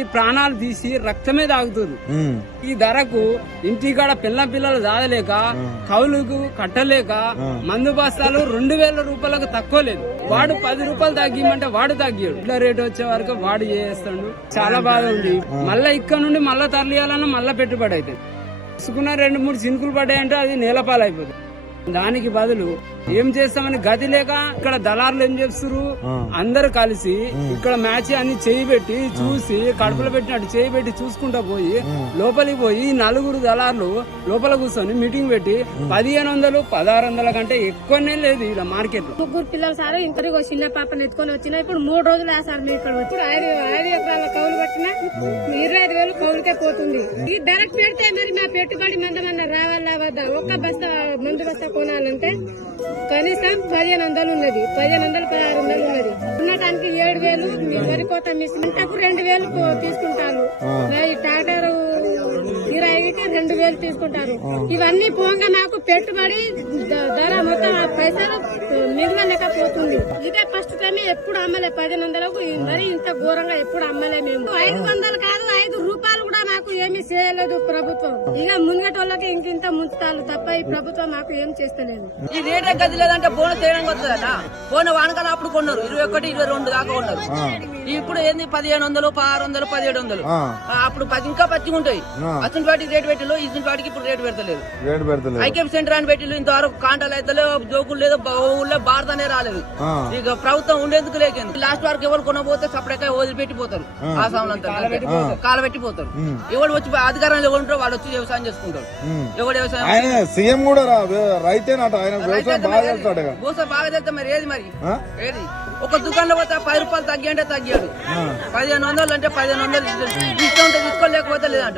ఈ ప్రాణాలు తీసి రక్తమే తాగుతుంది. ఈ ధరకు ఇంటికాడ పిల్లలు దాదలేక కౌలుకు కట్టలేక మందు బస్తాలు 2000 రూపాయలకు తక్కువ లేదు. వాడు 10 రూపాయలు తగ్గిమంటే వాడు తగ్గాడు. ఇట్లా రేటు వచ్చే వరకు వాడు చేస్తాడు. చాలా బాధ ఉంది. మళ్ళా ఇక్కడ నుండి మళ్ళా తరలియాలన్నా మళ్ళా పెట్టుబడి అయితే తీసుకున్న 2-3 చినుకులు పడ్డాయంటే అది నేలపాలు అయిపోతుంది. దానికి బదులు ఏం చేస్తామని గతి లేక ఇక్కడ దళారులు ఏం చేస్తారు, అందరు కలిసి ఇక్కడ మ్యాచ్ అని చేయి పెట్టి చూసి కడుపులో పెట్టినట్టు చేయి పెట్టి చూసుకుంటా పోయి లోపలికి పోయి 4 దళారులు లోపల కూర్చొని మీటింగ్ పెట్టి 1500 1600 కంటే ఎక్కువనే లేదు ఇలా మార్కెట్ లో. 3 పిల్లలు సార్ ఇంకో చిన్న పాపను ఎత్తుకొని వచ్చినా ఇప్పుడు 3 రోజులు సార్ మీరు ఇక్కడ వచ్చి 5 ఎకరాల కౌలు పట్టినా 25,000 కౌలుకే పోతుంది. ఈ ధరకు పెడితే మరి మా పెట్టుబడి మందమన్నా రావాలా వద్దా? ఒక్క బస్తా మందు బస్తా కొనాలంటే కనీసం 1500 ఉన్నది, 1500 1600 ఉన్నది. ఉండటానికి 7,000 వరి కోత మిషన్ 2,000 తీసుకుంటారు. ట్రాక్టర్ కిరాయికి 2,000 తీసుకుంటారు. ఇవన్నీ పోగా నాకు పెట్టుబడి ధర మొత్తం పైసలు మిగలలేకపోతుంది. ఇదే ఫస్ట్ టైం ఎప్పుడు అమ్మలే 1500కు. మరి ఇంత ఘోరంగా ఎప్పుడు అమ్మలే మేము. 500 కాదు 5 రూపాయలు కూడా మాకు ఏమీ చేయలేదు ప్రభుత్వం. ఇక మునిగటోళ్ళకి ఇంకింత ముంచుతారు తప్ప ఈ ప్రభుత్వం మాకు ఏం చేస్తలేదు. ఈ రేటే గది లేదంటే బోన తేడానికి వస్తుందట. బోన వానకాలం అప్పుడు కొన్నారు 21, 22 దాకా కొన్నారు. ఇప్పుడు ఏంది 1500, 1600, 1700. అప్పుడు ఇంకా పచ్చిగా ఉంటాయి. అతని వాటికి రేటు పెట్టిలో ఇతని వాటికి ఇప్పుడు రేటు పెడతలేదు. ఐకేఎం సెంటర్ అని పెట్టిలు ఇంతవరకు కాంటాలు అయితే జోకులు లేదు, ఊళ్ళో భారతనే రాలేదు. ఇక ప్రభుత్వం ఉండేందుకు లేకేంది. లాస్ట్ వరకు ఎవరు కొనబోతే సపరేట్గా వదిలిపెట్టిపోతారు. ఆ సమయంలో కాలబెట్టిపోతారు. ఎవరు వచ్చి అధికారంలో ఎవరు ఉంటారో వాళ్ళు వచ్చి వ్యవసాయం చేసుకుంటారు. ఎవరు వ్యవసాయం సీఎం కూడా రైతేనట, ఆయన వ్యవసాయం బాగా చేస్తాడు. బాగా చేస్తా మరి ఏది మరి ఏది ఒక దుకాణంలో పోతే 10 రూపాయలు తగ్గి అంటే తగ్గాడు. 1500 అంటే 1500 ఇష్టం ఉంటే తీసుకోలేకపోతే లేదంటాడు.